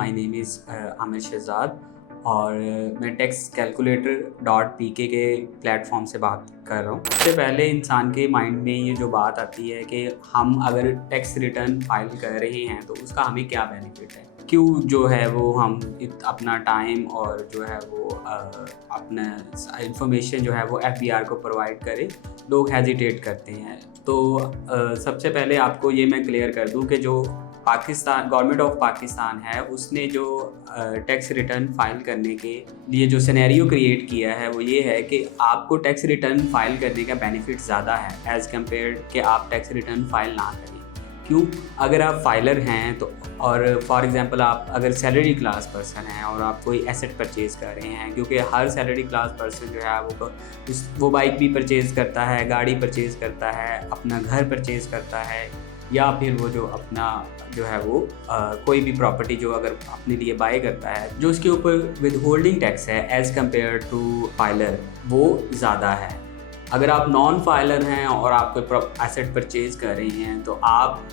My name is Aamir Shahzad और मैं tax calculator dot पीके के प्लेटफॉर्म से बात कर रहा हूँ। सबसे पहले इंसान के माइंड में ये जो बात आती है कि हम अगर टैक्स रिटर्न फाइल कर रहे हैं तो उसका हमें क्या बेनिफिट है, क्यों जो है वो हम अपना टाइम और जो है वो अपना इंफॉर्मेशन जो है वो एफबीआर को प्रोवाइड करें। लोग हेजिटेट करते हैं। तो सबसे पहले आपको ये मैं क्लियर कर दूं कि जो पाकिस्तान गवर्नमेंट ऑफ पाकिस्तान है उसने जो टैक्स रिटर्न फाइल करने के लिए जो सिनेरियो क्रिएट किया है वो ये है कि आपको टैक्स रिटर्न फाइल करने का बेनिफिट ज़्यादा है एज़ कम्पेयर कि आप टैक्स रिटर्न फाइल ना करें। क्यों? अगर आप फाइलर हैं तो, और फॉर एग्जांपल आप अगर सैलरी क्लास पर्सन हैं और आप कोई एसेट परचेज़ कर रहे हैं, क्योंकि हर सैलरी क्लास पर्सन जो है वो बाइक भी परचेज़ करता है, गाड़ी परचेज़ करता है, अपना घर परचेज़ करता है, या फिर वो जो अपना जो है वो कोई भी प्रॉपर्टी जो अगर अपने लिए बाय करता है, जो उसके ऊपर विद होल्डिंग टैक्स है एज़ कम्पेयर टू फाइलर वो ज़्यादा है। अगर आप नॉन फाइलर हैं और आप कोई एसेट परचेज़ कर रहे हैं तो आप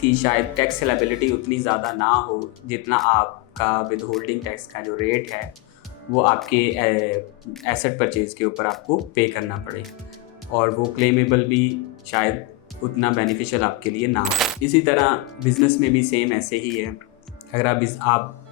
की शायद टैक्स लायबिलिटी उतनी ज़्यादा ना हो जितना आपका विद होल्डिंग टैक्स का जो रेट है वो आपके एसेट परचेज़ के ऊपर आपको पे करना पड़े, और वो क्लेमेबल भी शायद उतना बेनिफिशियल आपके लिए ना हो। इसी तरह बिज़नेस में भी सेम ऐसे ही है। अगर आप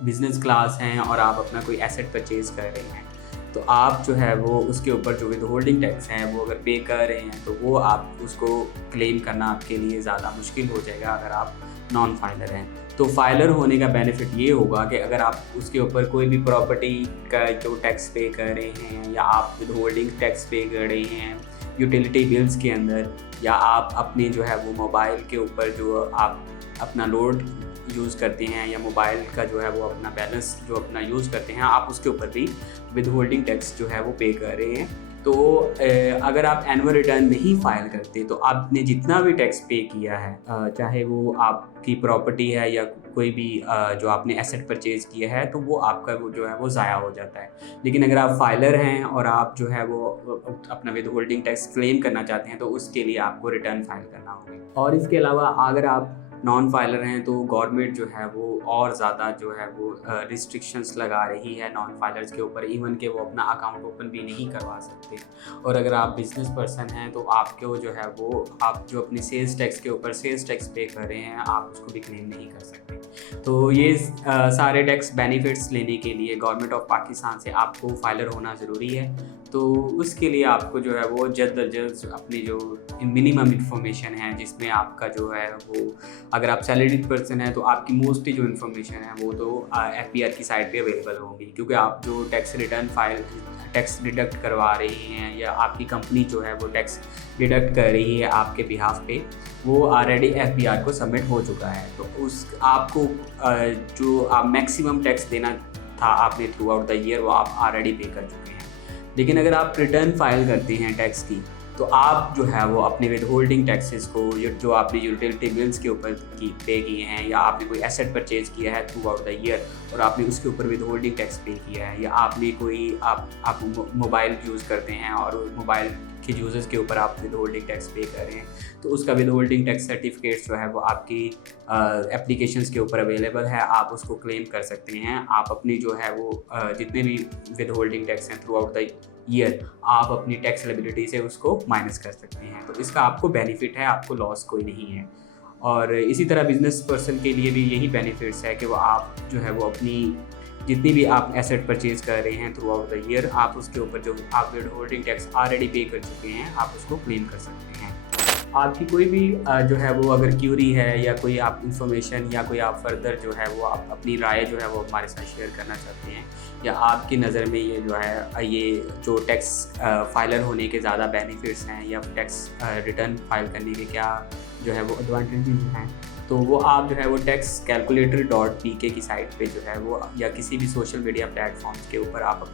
बिज़नेस क्लास हैं और आप अपना कोई एसेट परचेज़ कर रहे हैं तो आप जो है वो उसके ऊपर जो विद होल्डिंग टैक्स है वो अगर पे कर रहे हैं तो वो आप उसको क्लेम करना आपके लिए ज़्यादा मुश्किल हो जाएगा अगर आप नॉन फाइलर हैं। तो फाइलर होने का बेनिफिट ये होगा कि अगर आप उसके ऊपर कोई भी प्रॉपर्टी का जो टैक्स पे कर रहे हैं या आप विद होल्डिंग टैक्स पे कर रहे हैं यूटिलिटी बिल्स के अंदर, या आप अपने जो है वो मोबाइल के ऊपर जो आप अपना लोड यूज़ करते हैं या मोबाइल का जो है वो अपना बैलेंस जो अपना यूज़ करते हैं, आप उसके ऊपर भी विद होल्डिंग टैक्स जो है वो पे कर रहे हैं। तो अगर आप एनुअल रिटर्न नहीं फाइल करते तो आपने जितना भी टैक्स पे किया है, चाहे वो आपकी प्रॉपर्टी है या कोई भी जो आपने एसेट परचेज़ किया है, तो वो आपका वो जो है वो ज़ाया हो जाता है। लेकिन अगर आप फाइलर हैं और आप जो है वो अपना विद होल्डिंग टैक्स क्लेम करना चाहते हैं तो उसके लिए आपको रिटर्न फाइल करना होगा। और इसके अलावा अगर आप नॉन फाइलर हैं तो गवर्नमेंट जो है वो और ज़्यादा जो है वो रिस्ट्रिक्शंस लगा रही है नॉन फाइलर्स के ऊपर, इवन कि वो अपना अकाउंट ओपन भी नहीं करवा सकते। और अगर आप बिज़नेस पर्सन हैं तो आपको जो है वो आप जो अपने सेल्स टैक्स के ऊपर सेल्स टैक्स पे कर रहे हैं आप उसको भी क्लेम नहीं कर सकते। तो ये सारे टैक्स बेनिफिट्स लेने के लिए गवर्नमेंट ऑफ पाकिस्तान से आपको फाइलर होना ज़रूरी है। तो उसके लिए आपको जो है वो जल्द अज जल्द अपनी जो मिनिमम इन्फॉर्मेशन है जिसमें आपका जो है वो, अगर आप सैलरीड पर्सन है तो आपकी मोस्टली जो इन्फॉर्मेशन है वो तो एफबीआर की साइट पे अवेलेबल होगी, क्योंकि आप जो tax return file tax deduct करवा रही हैं या आपकी कंपनी जो है वो टैक्स डिडक्ट कर रही है आपके बिहाफ पे, वो ऑलरेडी एफबीआर को सबमिट हो चुका है। तो उस आपको जो आप मैक्सिमम टैक्स देना था आपने थ्रू आउट द ईयर वो आप ऑलरेडी पे कर चुके हैं। लेकिन अगर आप रिटर्न फाइल करते हैं टैक्स की तो आप जो है वो अपने विद होल्डिंग टैक्सेस को जो आपने यूटिलिटी बिल्स के ऊपर पे किए हैं या आपने कोई एसेट परचेज़ किया है थ्रू आउट द ईयर और आपने उसके ऊपर विद होल्डिंग टैक्स पे किया है, या आपने कोई आप मोबाइल यूज़ करते हैं और मोबाइल के यूज़र्स के ऊपर आप विद होल्डिंग टैक्स पे कर रहे हैं, तो उसका विद होल्डिंग टैक्स सर्टिफिकेट्स जो है वो आपकी एप्लीकेशंस के ऊपर अवेलेबल है, आप उसको क्लेम कर सकते हैं। आप अपनी जो है वो जितने भी विद होल्डिंग टैक्स हैं थ्रू आउट द ईयर आप अपनी टैक्स लायबिलिटी से उसको माइनस कर सकते हैं। तो इसका आपको बेनिफिट है, आपको लॉस कोई नहीं है। और इसी तरह बिजनेस पर्सन के लिए भी यही बेनिफिट्स है कि वो आप जो है वो अपनी जितनी भी आप एसेट परचेज़ कर रहे हैं थ्रू आउट द ईयर आप उसके ऊपर जो आप विद होल्डिंग टैक्स ऑलरेडी पे कर चुके हैं आप उसको क्लेम कर सकते हैं। आपकी कोई भी जो है वो अगर क्यूरी है या कोई आप इंफॉर्मेशन या कोई आप फर्दर जो है वो आप अपनी राय जो है वो हमारे साथ शेयर करना चाहते हैं, या आपकी नज़र में ये जो है ये जो टैक्स फाइलर होने के ज़्यादा बेनिफिट्स हैं या टैक्स रिटर्न फाइल करने के क्या जो है वो एडवांटेजेस हैं, तो वो आप जो है वो टैक्स कैलकुलेटर डॉट पीके की साइट पे जो है वो या किसी भी सोशल मीडिया प्लेटफॉर्म्स के ऊपर आप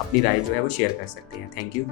अपनी राय जो है वो शेयर कर सकते हैं। Thank you.